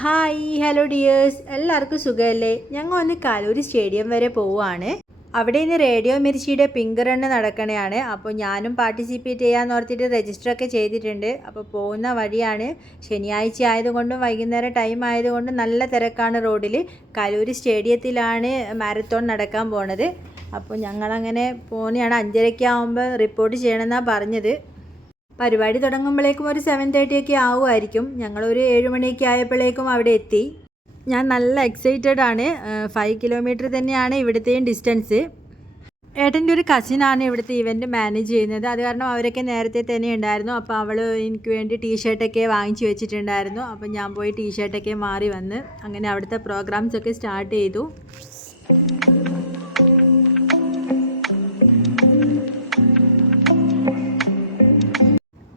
Hi hello dears, എല്ലാവർക്കും സുഖമല്ലേ? ഞങ്ങൾ ഒന്ന് കാലൂർ സ്റ്റേഡിയം വരെ പോവുകയാണ്. അവിടെ ഇന്ന് റേഡിയോ മിർച്ചിയുടെ പിങ്ക് റണ്ണ് നടക്കണയാണ്. അപ്പോൾ ഞാനും പാർട്ടിസിപ്പേറ്റ് ചെയ്യാമെന്ന് ഓർത്തിട്ട് രജിസ്റ്ററൊക്കെ ചെയ്തിട്ടുണ്ട്. അപ്പോൾ പോകുന്ന വഴിയാണ്. ശനിയാഴ്ച ആയതുകൊണ്ടും വൈകുന്നേരം ടൈം ആയതുകൊണ്ടും നല്ല തിരക്കാണ് റോഡിൽ. കാലൂർ സ്റ്റേഡിയത്തിലാണ് മാരത്തോൺ നടക്കാൻ പോണത്. അപ്പോൾ ഞങ്ങളങ്ങനെ പോകുന്നതാണ്. 5:30 ആകുമ്പോൾ റിപ്പോർട്ട് ചെയ്യണമെന്നാണ് പറഞ്ഞത്. പരിപാടി തുടങ്ങുമ്പോഴേക്കും ഒരു 7:30 ഒക്കെ ആവുമായിരിക്കും. ഞങ്ങളൊരു 7 മണിയൊക്കെ ആയപ്പോഴേക്കും അവിടെ എത്തി. ഞാൻ നല്ല എക്സൈറ്റഡ് ആണ്. 5 കിലോമീറ്റർ തന്നെയാണ് ഇവിടുത്തെയും ഡിസ്റ്റൻസ്. ഏട്ടൻ്റെ ഒരു കസിനാണ് ഇവിടുത്തെ ഇവൻറ്റ് മാനേജ് ചെയ്യുന്നത്. അത് കാരണം അവരൊക്കെ നേരത്തെ തന്നെ ഉണ്ടായിരുന്നു. അപ്പോൾ അവൾ എനിക്ക് വേണ്ടി ടീഷർട്ടൊക്കെ വാങ്ങിച്ചു വെച്ചിട്ടുണ്ടായിരുന്നു. അപ്പോൾ ഞാൻ പോയി ടീഷർട്ടൊക്കെ മാറി വന്ന് അങ്ങനെ അവിടുത്തെ പ്രോഗ്രാംസൊക്കെ സ്റ്റാർട്ട് ചെയ്തു.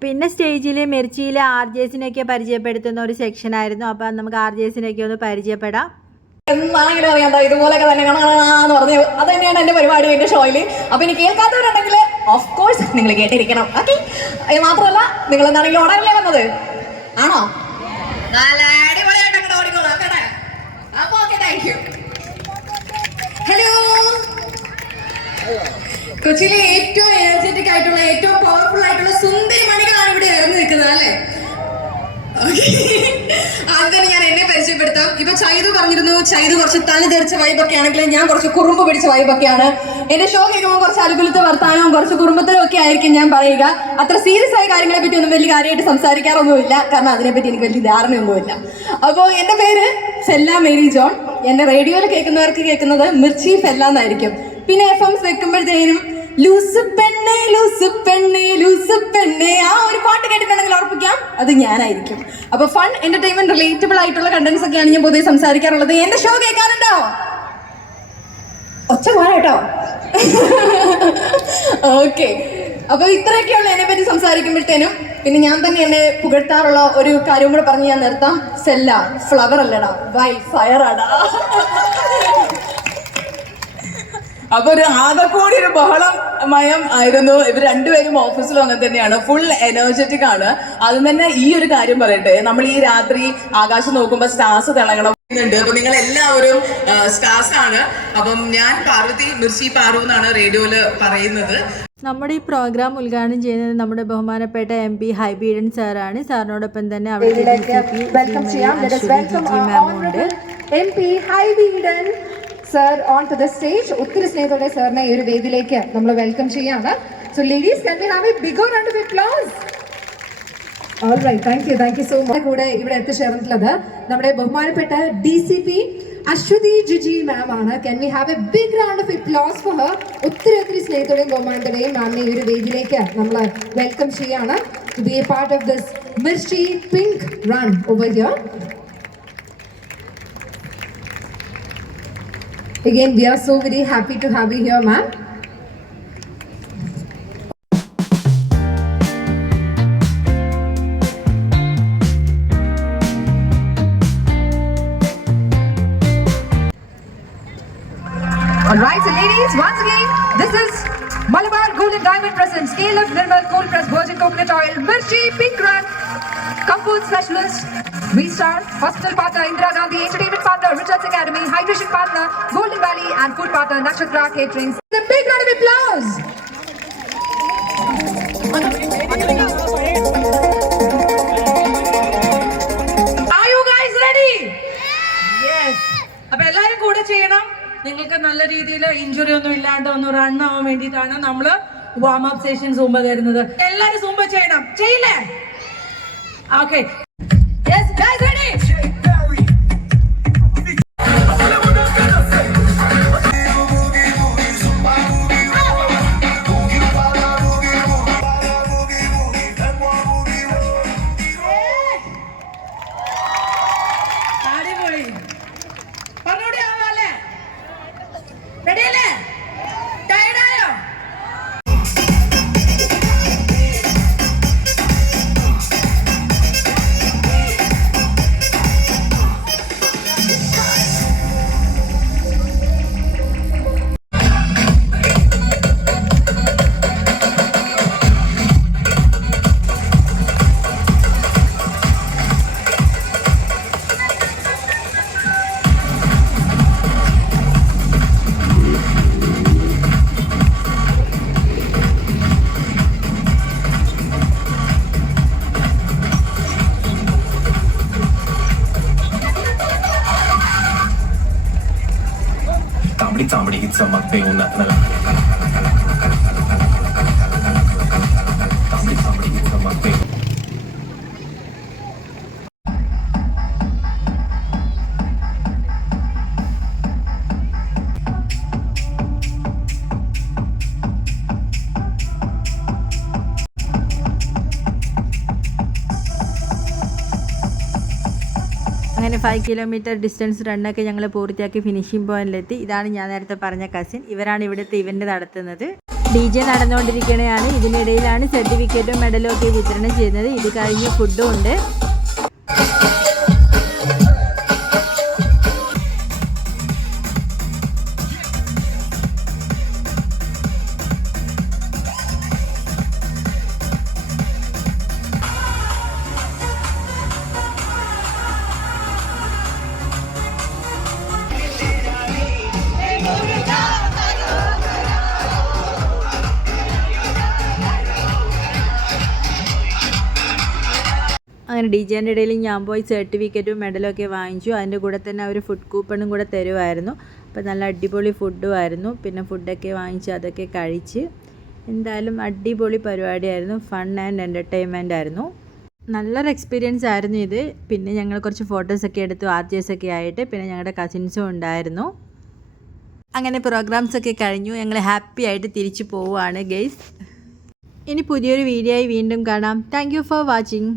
പിന്നെ സ്റ്റേജിൽ മിർച്ചിയിലെ RJസിനെയൊക്കെ പരിചയപ്പെടുത്തുന്ന ഒരു സെക്ഷൻ ആയിരുന്നു. അപ്പം നമുക്ക് RJസിനെയൊക്കെ ഒന്ന് പരിചയപ്പെടാം. എന്താണെങ്കിലും അറിയാം, ഇതുപോലെയൊക്കെ തന്നെ കാണാന്ന് പറഞ്ഞു. അത് തന്നെയാണ് എൻ്റെ പരിപാടി, എൻ്റെ ഷോയിൽ. അപ്പം ഇനി കേൾക്കാത്തവരുണ്ടെങ്കിൽ ഓഫ് കോഴ്സ് നിങ്ങൾ കേട്ടിരിക്കണം. ഓക്കെ, മാത്രമല്ല നിങ്ങൾ എന്താണെങ്കിലും ഓടാനല്ലേ വന്നത്? ആണോ? നല്ല അടിപൊളിയായിട്ട് അങ്ങോട്ട് ഓടിക്കോളാം കേട്ടെ. അപ്പോൾ ഓക്കെ, താങ്ക് യു. ഹലോ. കൊച്ചിയിലെ ഏറ്റവും എനർജറ്റിക് ആയിട്ടുള്ള ഏറ്റവും പവർഫുൾ ആയിട്ടുള്ള സുന്ദരി മണികളാണ് ഇവിടെ ഇറങ്ങി നിൽക്കുന്നത് അല്ലേ? ആദ്യം ഞാൻ എന്നെ പരിചയപ്പെടുത്താം. ഇപ്പൊ ചൈതു പറഞ്ഞിരുന്നു, ചൈതു കുറച്ച് തല തെറിച്ച വൈബൊക്കെ ആണെങ്കിൽ ഞാൻ കുറച്ച് കുറുമ്പ് പിടിച്ച വൈബൊക്കെയാണ്. എന്റെ ഷോ കേൾക്കുമ്പോൾ കുറച്ച് അനുകൂലത്തെ വർത്താനവും കുറച്ച് കുറുമ്പത്തിലും ഒക്കെ ആയിരിക്കും ഞാൻ പറയുക. അത്ര സീരിയസ് ആയ കാര്യങ്ങളെ പറ്റി ഒന്നും വലിയ കാര്യമായിട്ട് സംസാരിക്കാറൊന്നുമില്ല, കാരണം അതിനെപ്പറ്റി എനിക്ക് വലിയ ധാരണയൊന്നുമില്ല. അപ്പോൾ എൻ്റെ പേര് ഫെല്ല മേരി ജോൺ. എന്നെ റേഡിയോയിൽ കേൾക്കുന്നവർക്ക് കേൾക്കുന്നത് മിർച്ചി ഫെല്ല എന്നായിരിക്കും. പിന്നെ FMs വെക്കുമ്പോഴത്തേനും ലൂസ് പെണ്ണേ ലൂസ് പെണ്ണേ ലൂസ് പെണ്ണേ ആ ഒരു പാട്ട് കേട്ടിട്ടുണ്ടെങ്കിൽ ഉറപ്പിക്കാം അത് ഞാനായിരിക്കും. അപ്പൊ ഫൺ എന്റർടൈൻമെന്റ് റിലേറ്റബിൾ ആയിട്ടുള്ള കണ്ടന്റ്സ് ഒക്കെയാണ് ഞാൻ പൊതുവെ സംസാരിക്കാറുള്ളത്. എന്റെ ഷോ കേൾക്കാറുണ്ടോ? ഒച്ച പോരാട്ടോ. ഓക്കെ, അപ്പൊ ഇത്രയൊക്കെയുള്ള എന്നെ പറ്റി സംസാരിക്കുമ്പോഴത്തേനും പിന്നെ ഞാൻ തന്നെ എന്നെ പുകഴ്ത്താറുള്ള ഒരു കാര്യം കൂടെ പറഞ്ഞ് ഞാൻ നിർത്താം. സെല്ല ഫ്ലവർ അല്ലടാ, വൈ ഫയർ ആടാ. അപ്പൊ ഒരു ആകെക്കൂടി ഒരു ബഹളമയം ആയിരുന്നു. ഇവർ രണ്ടുപേരും ഓഫീസിലും അങ്ങനെ തന്നെയാണ്, ഫുൾ എനർജറ്റിക് ആണ്. അതും തന്നെ ഈ ഒരു കാര്യം പറയട്ടെ, നമ്മൾ ഈ രാത്രി ആകാശം നോക്കുമ്പോൾ സ്റ്റാർസ് തിളങ്ങണം. അപ്പൊ നിങ്ങൾ എല്ലാവരും സ്റ്റാർസ് ആണ്. അപ്പം ഞാൻ പാർവതി മിർച്ചി പാറു എന്നാണ് റേഡിയോയില് പറയുന്നത്. നമ്മുടെ ഈ പ്രോഗ്രാം ഉദ്ഘാടനം ചെയ്യുന്നത് നമ്മുടെ ബഹുമാനപ്പെട്ട MP ഹൈബി ഈഡൻ സാറാണ്. സാറിനോടൊപ്പം തന്നെ അവിടുത്തെ MP Hibi Eden sir on to the stage. ഒത്തിരി സ്നേഹത്തോടെ സാറിനെ ഈ ഒരു വേദിയിലേക്ക് നമ്മൾ വെൽക്കം ചെയ്യാണ്. So ladies, can we have a bigger round of applause? All right, thank you so much. കൂടെ ഇവിടെ എത്തിച്ചേർന്നിട്ടുള്ളത് നമ്മുടെ ബഹുമാനപ്പെട്ട DCP അശ്വതി ജിജി മാം ആണ്. Can we have a big round of applause for her? ഒത്തിരി സ്നേഹത്തോടെയും ബഹുമാനത്തോടെയും മാമിനെ ഈ ഒരു വേദിയിലേക്ക് നമ്മൾ വെൽക്കം ചെയ്യാണ് to be a part of this Mirchi Pink Run over here. Again, we are so very happy to have you here, ma'am. All right, so ladies, once again, this is Malabar Gold and Diamond presents KLF Nirmal Cold Pressed Virgin Coconut Oil Mirchi Pink Run. Comfort Specialist, V-Star, Hospital Partner Indira Gandhi, Entertainment Partner Richards Academy, Hydration Partner Golden Valley, and Food Partner Nakshatra Catering. A big round of applause. Are you guys ready? Yes. അപ്പോൾ എല്ലാവരും കൂടെ ചെയ്യണം. നിങ്ങൾക്ക് നല്ല രീതിയിൽ injury ഒന്നും ഇല്ലാണ്ട് ഒന്ന് റൺ ആവാൻ വേണ്ടിയിട്ടാണ് നമ്മൾ വാം അപ്പ് സെഷൻ സൂംബ തരുന്നത്. എല്ലാവരും സൂംബ ചെയ്യണം, ചെയ്യില്ലേ? Okay. Yes, guys, ready? അടിപൊളി. പറഞ്ഞോടി ആവാല്ലേ? റെഡി അല്ലേ? ടയർഡ് ആയോ? Somebody hit somebody on that. Somebody hit somebody. അങ്ങനെ 5 കിലോമീറ്റർ ഡിസ്റ്റൻസ് റണ്ണൊക്കെ ഞങ്ങൾ പൂർത്തിയാക്കി ഫിനിഷിംഗ് പോയിന്റിലെത്തി. ഇതാണ് ഞാൻ നേരത്തെ പറഞ്ഞ കസിൻ. ഇവരാണ് ഇവിടുത്തെ ഇവന്റ് നടത്തുന്നത്. DJ നടന്നുകൊണ്ടിരിക്കുകയാണ്. ഇതിനിടയിലാണ് സർട്ടിഫിക്കറ്റും മെഡലും ഒക്കെ വിതരണം ചെയ്യുന്നത്. ഇത് കഴിഞ്ഞ് ഫുഡും ഉണ്ട്. അങ്ങനെ DJൻ്റെ ഇടയിൽ ഞാൻ പോയി സർട്ടിഫിക്കറ്റും മെഡലും ഒക്കെ വാങ്ങിച്ചു. അതിൻ്റെ കൂടെ തന്നെ അവർ ഫുഡ് കൂപ്പണും കൂടെ തരുമായിരുന്നു. അപ്പോൾ നല്ല അടിപൊളി ഫുഡും ആയിരുന്നു. പിന്നെ ഫുഡൊക്കെ വാങ്ങിച്ച് അതൊക്കെ കഴിച്ച് എന്തായാലും അടിപൊളി പരിപാടിയായിരുന്നു. ഫൺ ആൻഡ് എൻ്റർടൈൻമെൻ്റ് ആയിരുന്നു. നല്ലൊരു എക്സ്പീരിയൻസ് ആയിരുന്നു ഇത്. പിന്നെ ഞങ്ങൾ കുറച്ച് ഫോട്ടോസൊക്കെ എടുത്തു ആർട്ടിസ്റ്റൊക്കെ ആയിട്ട്. പിന്നെ ഞങ്ങളുടെ കസിൻസും ഉണ്ടായിരുന്നു. അങ്ങനെ പ്രോഗ്രാംസൊക്കെ കഴിഞ്ഞു. ഞങ്ങൾ ഹാപ്പി ആയിട്ട് തിരിച്ചു പോവുകയാണ് ഗെയ്സ്. ഇനി പുതിയൊരു വീഡിയോ ആയി വീണ്ടും കാണാം. Thank you for watching.